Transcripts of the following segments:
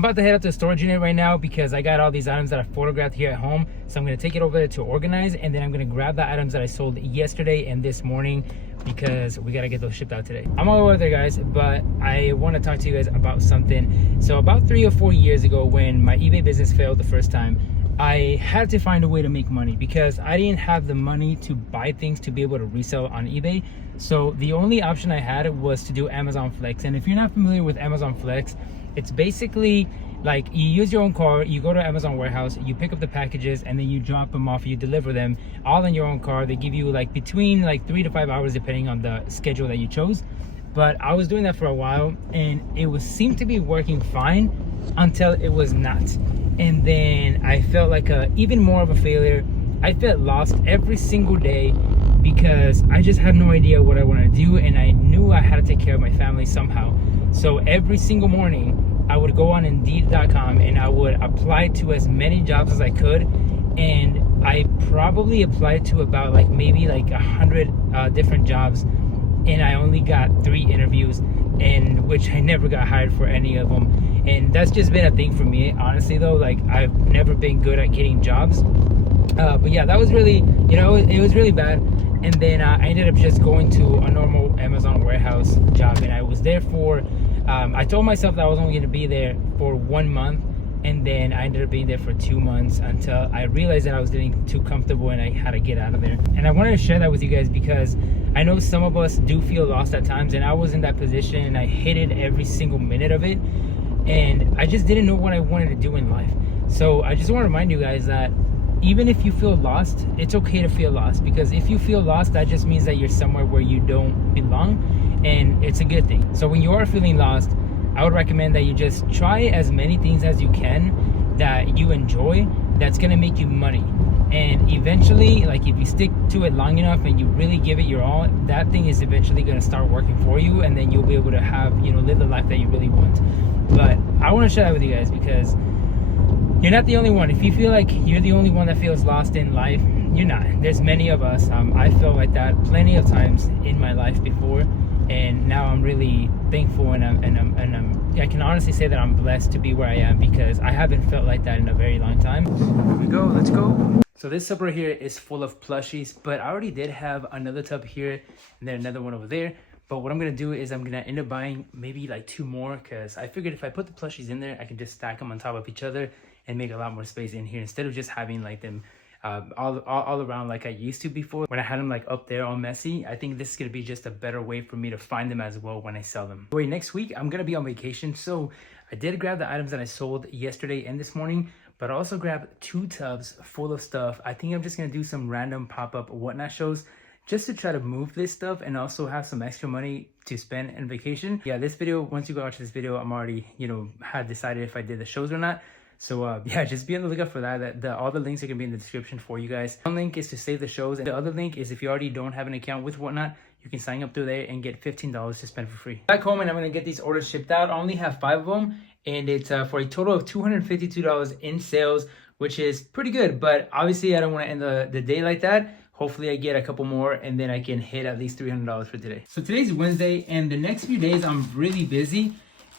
I'm about to head out to the storage unit right now because I got all these items that I photographed here at home. So I'm going to take it over there to organize, and then I'm going to grab the items that I sold yesterday and this morning because we got to get those shipped out today. I'm all over there, guys, but I want to talk to you guys about something. So about 3 or 4 years ago, when my eBay business failed the first time, I had to find a way to make money because I didn't have the money to buy things to be able to resell on eBay. So the only option I had was to do Amazon Flex. And if you're not familiar with Amazon Flex, it's basically like you use your own car, you go to Amazon warehouse, you pick up the packages, and then you drop them off, you deliver them all in your own car. They give you like between like 3 to 5 hours depending on the schedule that you chose. But I was doing that for a while and it seemed to be working fine until it was not. And then I felt like even more of a failure. I felt lost every single day because I just had no idea what I wanted to do, and I knew I had to take care of my family somehow. So every single morning I would go on Indeed.com and I would apply to as many jobs as I could, and I probably applied to about maybe 100 different jobs, and I only got 3 interviews, and which I never got hired for any of them. And that's just been a thing for me, honestly though. Like, I've never been good at getting jobs, but yeah, that was really, it was really bad. And then I ended up just going to a normal Amazon warehouse job, and I was there for I told myself that I was only going to be there for 1 month, and then I ended up being there for 2 months until I realized that I was getting too comfortable and I had to get out of there. And I wanted to share that with you guys because I know some of us do feel lost at times, and I was in that position and I hated every single minute of it, and I just didn't know what I wanted to do in life. So I just want to remind you guys that even if you feel lost, it's okay to feel lost, because if you feel lost, that just means that you're somewhere where you don't belong, and it's a good thing. So when you are feeling lost, I would recommend that you just try as many things as you can that you enjoy, that's gonna make you money. And eventually, if you stick to it long enough and you really give it your all, that thing is eventually gonna start working for you, and then you'll be able to have, live the life that you really want. But I wanna share that with you guys because you're not the only one. If you feel like you're the only one that feels lost in life, you're not. There's many of us. I felt like that plenty of times in my life before, and now I'm really thankful, and I can honestly say that I'm blessed to be where I am because I haven't felt like that in a very long time. Here we go. Let's go. So this tub right here is full of plushies, but I already did have another tub here and then another one over there. But what I'm gonna do is I'm gonna end up buying maybe 2 more, because I figured if I put the plushies in there, I can just stack them on top of each other and make a lot more space in here instead of just having them all around like I used to before when I had them up there all messy. I think this is gonna be just a better way for me to find them as well when I sell them. Anyway, next week I'm gonna be on vacation, so I did grab the items that I sold yesterday and this morning, but I also grabbed 2 tubs full of stuff. I think I'm just gonna do some random pop-up whatnot shows just to try to move this stuff and also have some extra money to spend on vacation. Yeah, this video, once you go watch this video, I'm already, had decided if I did the shows or not. So yeah, just be on the lookout for that. All the links are gonna be in the description for you guys. One link is to save the shows, and the other link is if you already don't have an account with Whatnot, you can sign up through there and get $15 to spend for free. Back home, and I'm gonna get these orders shipped out. I only have 5 of them, and it's for a total of $252 in sales, which is pretty good. But obviously, I don't want to end the day like that. Hopefully I get a couple more, and then I can hit at least $300 for today. So today's Wednesday, and the next few days I'm really busy.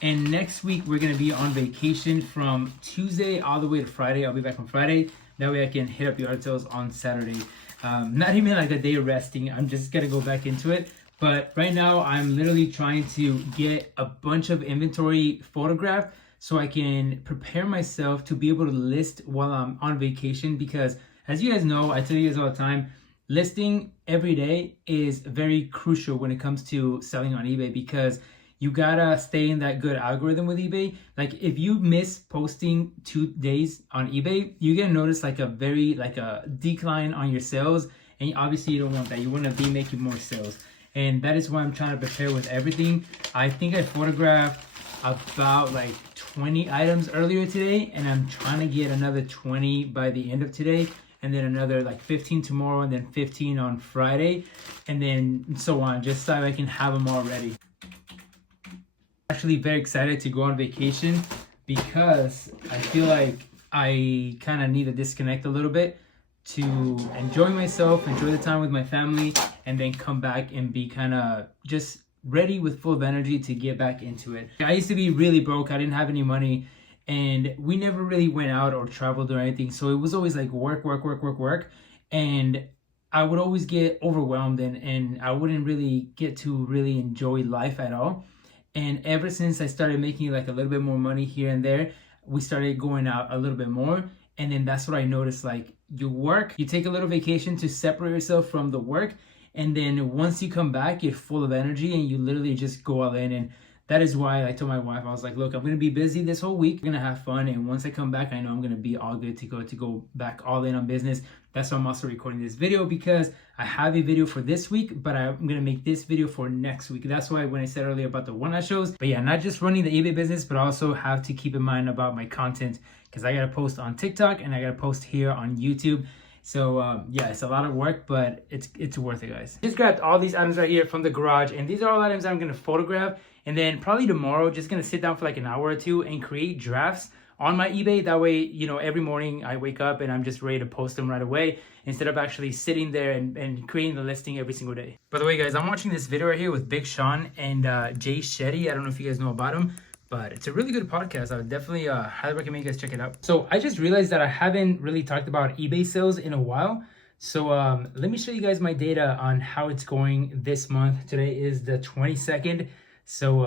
And next week we're gonna be on vacation from Tuesday all the way to Friday. I'll be back on Friday. That way I can hit up yard sales on Saturday. Not even a day of resting. I'm just gonna go back into it. But right now I'm literally trying to get a bunch of inventory photographed so I can prepare myself to be able to list while I'm on vacation. Because as you guys know, I tell you guys all the time, listing every day is very crucial when it comes to selling on eBay, because you gotta stay in that good algorithm with eBay. If you miss posting 2 days on eBay, you're gonna notice a decline on your sales, and obviously you don't want that. You wanna be making more sales, and that is why I'm trying to prepare with everything. I think I photographed about 20 items earlier today, and I'm trying to get another 20 by the end of today, and then another 15 tomorrow, and then 15 on Friday, and then so on, just so I can have them all ready. Actually very excited to go on vacation because I feel like I kind of need to disconnect a little bit to enjoy myself, enjoy the time with my family, and then come back and be kind of just ready with full of energy to get back into it. I used to be really broke. I didn't have any money, and we never really went out or traveled or anything. So it was always like work, work, work, work, work. And I would always get overwhelmed, and I wouldn't really get to really enjoy life at all. And ever since I started making like a little bit more money here and there, we started going out a little bit more. And then that's what I noticed, like you work, you take a little vacation to separate yourself from the work. And then once you come back, you're full of energy and you literally just go all in. And that is why I told my wife, I was like, look, I'm going to be busy this whole week. I'm going to have fun. And once I come back, I know I'm going to be all good to go back all in on business. That's why I'm also recording this video, because I have a video for this week, but I'm going to make this video for next week. That's why when I said earlier about the one-night shows, but yeah, not just running the eBay business, but also have to keep in mind about my content, because I got to post on TikTok and I got to post here on YouTube. So yeah, it's a lot of work, but it's worth it, guys. Just grabbed all these items right here from the garage, and these are all items I'm going to photograph. And then probably tomorrow, just going to sit down for like an hour or two and create drafts on my eBay. That way, you know, every morning I wake up and I'm just ready to post them right away, instead of actually sitting there and creating the listing every single day. By the way, guys, I'm watching this video right here with Big Sean and Jay Shetty. I don't know if you guys know about him, but it's a really good podcast. I would definitely highly recommend you guys check it out. So I just realized that I haven't really talked about eBay sales in a while. So let me show you guys my data on how it's going this month. Today is the 22nd. So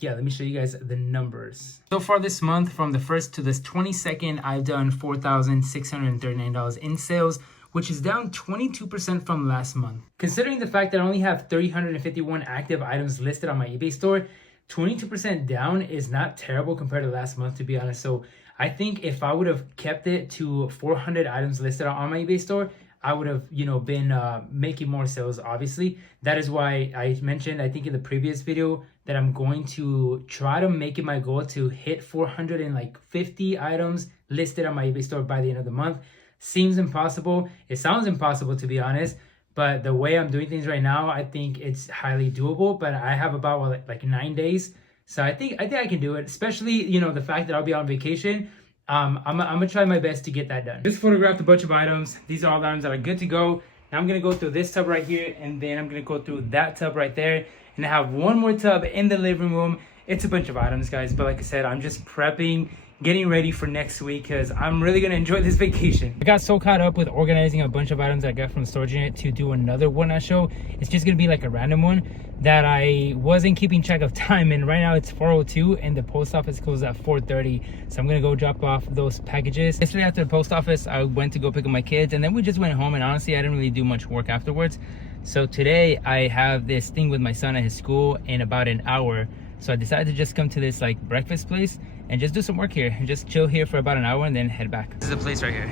yeah, let me show you guys the numbers. So far this month, from the 1st to this 22nd, I've done $4,639 in sales, which is down 22% from last month. Considering the fact that I only have 351 active items listed on my eBay store, 22% down is not terrible compared to last month, to be honest. So I think if I would have kept it to 400 items listed on my eBay store, I would have, you know, been making more sales, obviously. That is why I mentioned, I think in the previous video, that I'm going to try to make it my goal to hit 450 items listed on my eBay store by the end of the month. Seems impossible. It sounds impossible, to be honest. But the way I'm doing things right now, I think it's highly doable. But I have about like 9 days. So I think I can do it, especially, you know, the fact that I'll be on vacation. I'm gonna try my best to get that done. Just photographed a bunch of items. These are all the items that are good to go. Now I'm gonna go through this tub right here, and then I'm gonna go through that tub right there, and I have one more tub in the living room. It's a bunch of items, guys, but like I said, I'm just prepping, getting ready for next week, because I'm really gonna enjoy this vacation. I got so caught up with organizing a bunch of items I got from the storage unit to do another one-night show. It's just gonna be like a random one, that I wasn't keeping track of time, and right now it's 4:02 and the post office closes at 4:30. So I'm gonna go drop off those packages. Yesterday after the post office, I went to go pick up my kids, and then we just went home, and honestly I didn't really do much work afterwards. So today I have this thing with my son at his school in about an hour. So I decided to just come to this like breakfast place and just do some work here and just chill here for about an hour and then head back. This is the place right here,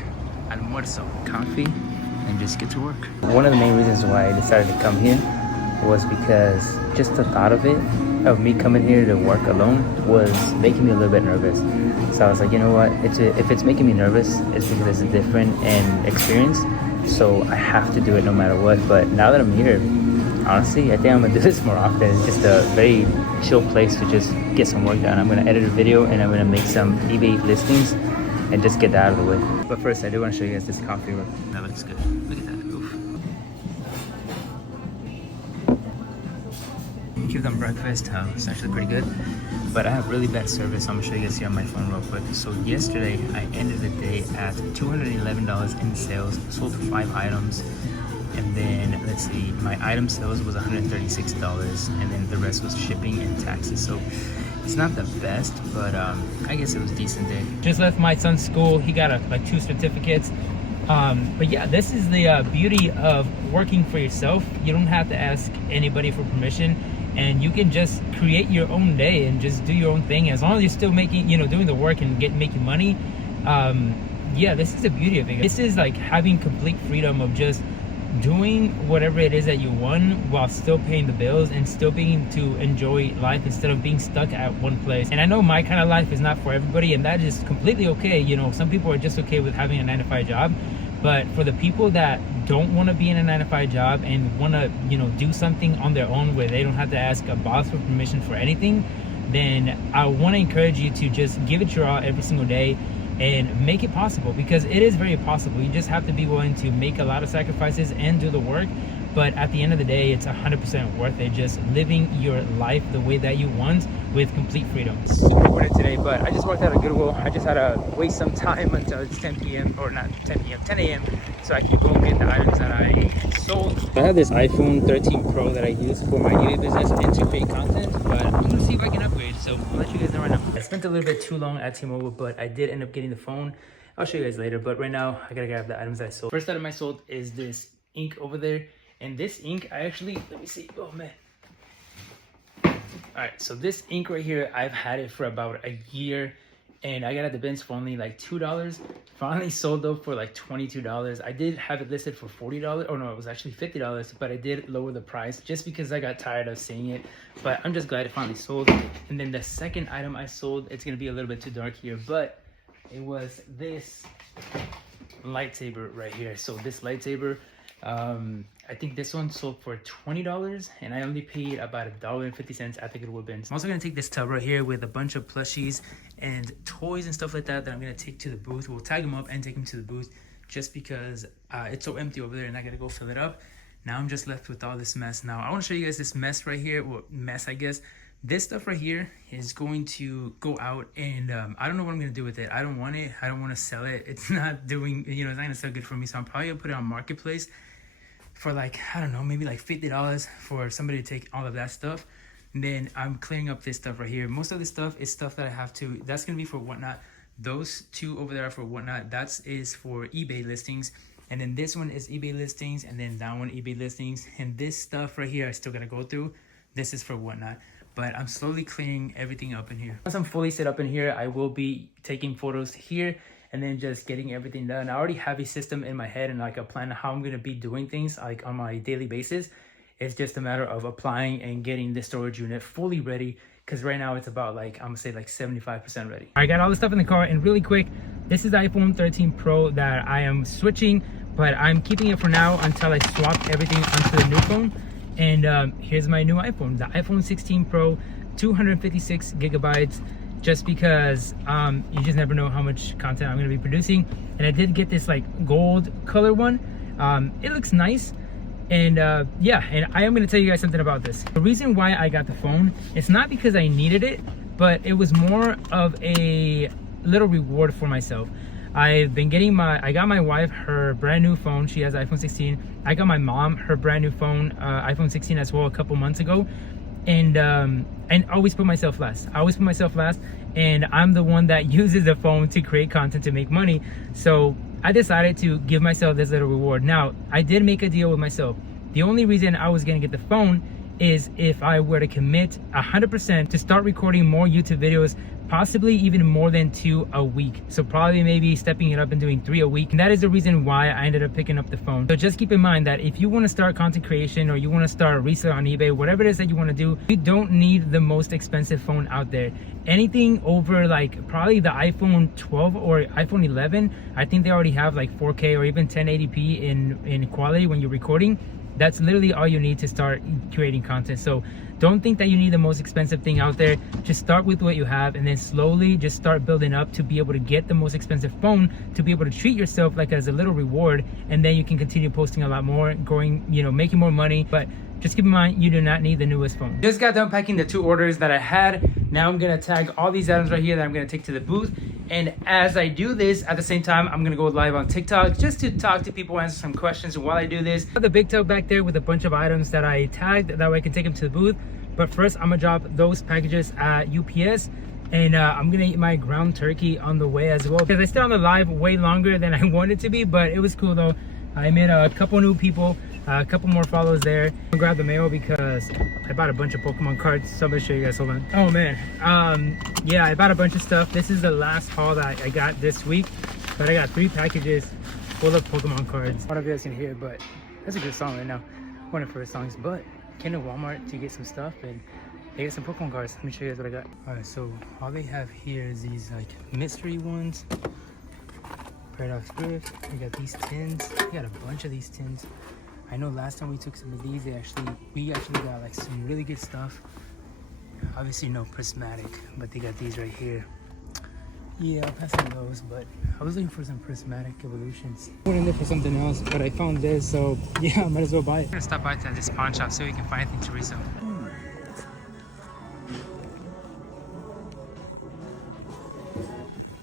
Almuerzo. Coffee and just get to work. One of the main reasons why I decided to come here was because just the thought of me coming here to work alone was making me a little bit nervous. So I was like, you know what, if it's making me nervous, it's because it's a different experience. So I have to do it no matter what. But now that I'm here, honestly, I think I'm gonna do this more often. It's just a very chill place to just get some work done. I'm gonna edit a video and I'm gonna make some eBay listings and just get that out of the way. But first, I do want to show you guys this coffee. That looks good. Look at that. Oof. Give them breakfast. It's actually pretty good. But I have really bad service. I'm gonna show you guys here on my phone real quick. So yesterday, I ended the day at $211 in sales. Sold 5 items. And then, let's see, my item sales was $136, and then the rest was shipping and taxes. So it's not the best, but I guess it was a decent day. Just left my son's school. He got like 2 certificates. But yeah, this is the beauty of working for yourself. You don't have to ask anybody for permission, and you can just create your own day and just do your own thing, as long as you're still making, you know, doing the work and making money. Yeah, this is the beauty of it. This is like having complete freedom of just doing whatever it is that you want while still paying the bills and still being to enjoy life instead of being stuck at one place. And I know my kind of life is not for everybody, and that is completely okay. You know, some people are just okay with having a 9-to-5 job, but for the people that don't want to be in a 9-to-5 job and want to, you know, do something on their own where they don't have to ask a boss for permission for anything, then I want to encourage you to just give it your all every single day and make it possible, because it is very possible. You just have to be willing to make a lot of sacrifices and do the work. but at the end of the day, it's 100% worth it. Just living your life the way that you want with complete freedom. Super winter today, but I just walked out of Goodwill. I just had to wait some time until it's 10 p.m. or not 10 p.m., 10 a.m. so I can go get the items that I sold. I have this iPhone 13 Pro that I use for my eBay business and to create content, but I'm gonna see if I can upgrade. So I'll let you guys know right now. I spent a little bit too long at T-Mobile, but I did end up getting the phone. I'll show you guys later, but right now I gotta grab the items that I sold. First item I sold is this ink over there, and this ink I actually, let me see, oh man. All right, so this ink right here, I've had it for about a year, and I got it at the bins for only like $2. Finally sold though for like $22. I did have it listed for $40. Oh no, it was actually $50, but I did lower the price just because I got tired of seeing it. But I'm just glad it finally sold. And then the second item I sold, it's gonna be a little bit too dark here, but it was this lightsaber right here. So this lightsaber, I think this one sold for $20, and I only paid about $1.50 at the Goodwill bins. I'm also gonna take this tub right here with a bunch of plushies and toys and stuff like that I'm gonna take to the booth. We'll tag them up and take them to the booth just because it's so empty over there and I gotta go fill it up. Now I'm just left with all this mess. Now I wanna show you guys this mess right here, well, mess I guess. This stuff right here is going to go out, and I don't know what I'm gonna do with it. I don't want it, I don't wanna sell it. It's not doing, you know, it's not gonna sell good for me, so I'm probably gonna put it on Marketplace for like, I don't know, maybe like $50 for somebody to take all of that stuff. And then I'm clearing up this stuff right here. Most of this stuff is stuff that I have to, that's gonna be for Whatnot. Those two over there are for Whatnot. That is for eBay listings. And then this one is eBay listings, and then that one eBay listings. And this stuff right here I still gotta go through. This is for Whatnot. But I'm slowly cleaning everything up in here. Once I'm fully set up in here, I will be taking photos here and then just getting everything done. I already have a system in my head and like a plan of how I'm gonna be doing things like on my daily basis. It's just a matter of applying and getting the storage unit fully ready, because right now it's about like, I'm gonna say like 75% ready. I got all the stuff in the car, and really quick, this is the iPhone 13 Pro that I am switching, but I'm keeping it for now until I swap everything onto the new phone. And here's my new iPhone, the iPhone 16 Pro, 256 gigabytes, just because you just never know how much content I'm gonna be producing. And I did get this like gold color one. It looks nice. And yeah, and I am gonna tell you guys something about this. The reason why I got the phone, it's not because I needed it, but it was more of a little reward for myself. I've been getting I got my wife her brand new phone. She has iPhone 16. I got my mom her brand new phone, iPhone 16 as well, a couple months ago. And I always put myself last. I always put myself last, and I'm the one that uses the phone to create content to make money. So I decided to give myself this little reward. Now, I did make a deal with myself. The only reason I was gonna get the phone is if I were to commit 100% to start recording more YouTube videos, possibly even more than 2 a week. So probably maybe stepping it up and doing 3 a week. And that is the reason why I ended up picking up the phone. So just keep in mind that if you want to start content creation, or you want to start resale on eBay, whatever it is that you want to do, you don't need the most expensive phone out there. Anything over like probably the iPhone 12 or iPhone 11, I think they already have like 4K or even 1080p in quality when you're recording. That's literally all you need to start creating content. So don't think that you need the most expensive thing out there. Just start with what you have, and then slowly just start building up to be able to get the most expensive phone, to be able to treat yourself like as a little reward, and then you can continue posting a lot more, growing, you know, making more money. But just keep in mind, you do not need the newest phone. Just got done packing the 2 orders that I had. Now I'm gonna tag all these items right here that I'm gonna take to the booth. And as I do this, at the same time, I'm gonna go live on TikTok just to talk to people, answer some questions while I do this. The big tub back there with a bunch of items that I tagged, that way I can take them to the booth. But first, I'm gonna drop those packages at UPS. And I'm gonna eat my ground turkey on the way as well, because I stayed on the live way longer than I wanted to be, but it was cool though. I met a couple new people, a couple more follows there. I'll grab the mail because I bought a bunch of Pokemon cards. So I'm gonna show you guys, hold on. Oh man, yeah, I bought a bunch of stuff. This is the last haul that I got this week, but I got 3 packages full of Pokemon cards. I don't know if you guys can hear, but that's a good song right now. One of the first songs. But came to Walmart to get some stuff, and they got some Pokemon cards. Let me show you guys what I got. All right, so all they have here is these like mystery ones. Paradox Griff. We got these tins. We got a bunch of these tins. I know last time we took some of these, we actually got like some really good stuff. Obviously no prismatic, but they got these right here. Yeah, I'll pass on those, but I was looking for some prismatic evolutions. I went in there for something else, but I found this, so yeah, I might as well buy it. I'm gonna stop by to this pawn shop so we can find anything to resell.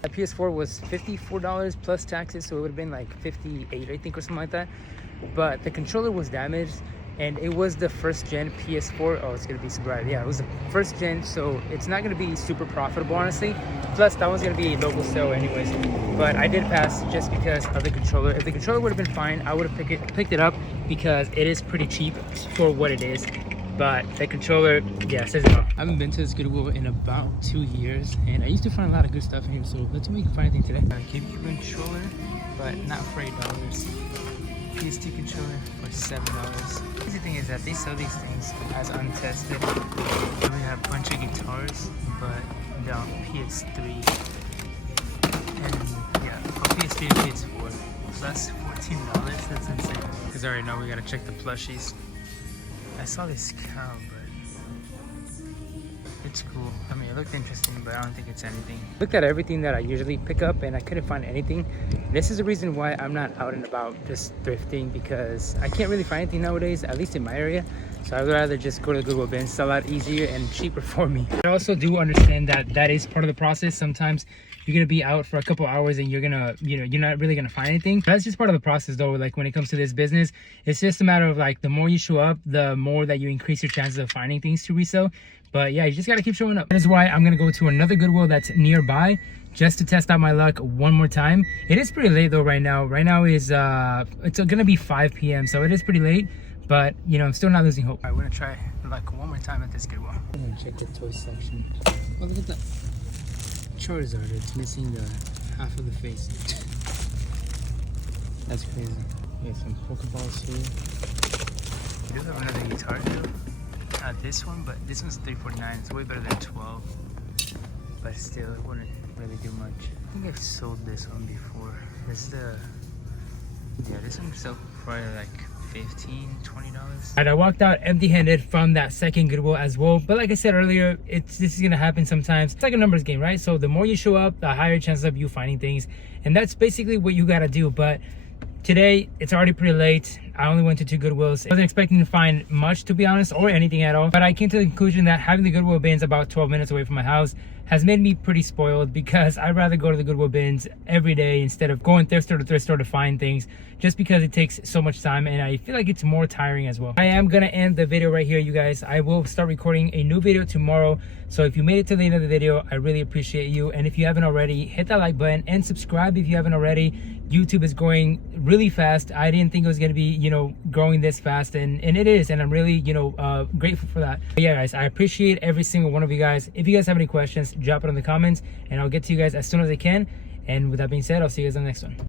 That PS4 was $54 plus taxes, so it would have been like 58, I think, or something like that. But the controller was damaged, and it was the first gen PS4. Oh, it's gonna be super bright. Yeah, it was the first gen, so it's not gonna be super profitable, honestly. Plus, that one's gonna be a local sale anyways. But I did pass just because of the controller. If the controller would have been fine, I would have picked it up because it is pretty cheap for what it is. But the controller, yeah, says it all. I haven't been to this Goodwill in about 2 years, and I used to find a lot of good stuff in here, so let's see if we can find anything today. GameCube controller, but not for $8. PS2 controller for $7. The crazy thing is that they sell these things as untested. We have a bunch of guitars, but no PS3. And yeah, for PS3 and PS4, plus $14. That's insane. Because I already know we gotta check the plushies. I saw this cow, but it's cool. I mean, it looked interesting, but I don't think it's anything. Looked at everything that I usually pick up, and I couldn't find anything. This is the reason why I'm not out and about just thrifting, because I can't really find anything nowadays, at least in my area. So I'd rather just go to the Goodwill bin. It's a lot easier and cheaper for me. I also do understand that that is part of the process. Sometimes you're gonna be out for a couple hours and you're gonna, you're not really gonna find anything. That's just part of the process though. Like when it comes to this business, it's just a matter of like, the more you show up, the more that you increase your chances of finding things to resell. But yeah, you just gotta keep showing up. That is why I'm gonna go to another Goodwill that's nearby just to test out my luck one more time. It is pretty late though right now. Right now is, it's gonna be 5 p.m. So it is pretty late, but you know, I'm still not losing hope. All right, we're gonna try luck one more time at this Goodwill. I'm gonna check the toy section. Oh, look at that. Charizard, it's missing the half of the face. That's crazy. We have some Pokeballs here. We do have another guitar too. Not this one, but this one's $3.49. It's way better than 12. But still, it wouldn't really do much. I think I've sold this one before. This is the, yeah, this one sold probably like $15–20. And I walked out empty-handed from that second Goodwill as well. But like I said earlier, this is gonna happen sometimes. It's like a numbers game, right? So the more you show up, the higher chances of you finding things, and that's basically what you gotta do. But today it's already pretty late. I only went to 2 Goodwills. I wasn't expecting to find much, to be honest, or anything at all. But I came to the conclusion that having the Goodwill bins about 12 minutes away from my house has made me pretty spoiled, because I'd rather go to the Goodwill bins every day instead of going thrift store to thrift store to find things, just because it takes so much time and I feel like it's more tiring as well. I am gonna end the video right here, you guys. I will start recording a new video tomorrow. So if you made it to the end of the video, I really appreciate you. And if you haven't already, hit that like button and subscribe if you haven't already. YouTube is growing really fast. I didn't think it was gonna be, growing this fast, and it is, and I'm really, grateful for that. But yeah, guys, I appreciate every single one of you guys. If you guys have any questions, drop it in the comments, and I'll get to you guys as soon as I can. And with that being said, I'll see you guys on the next one.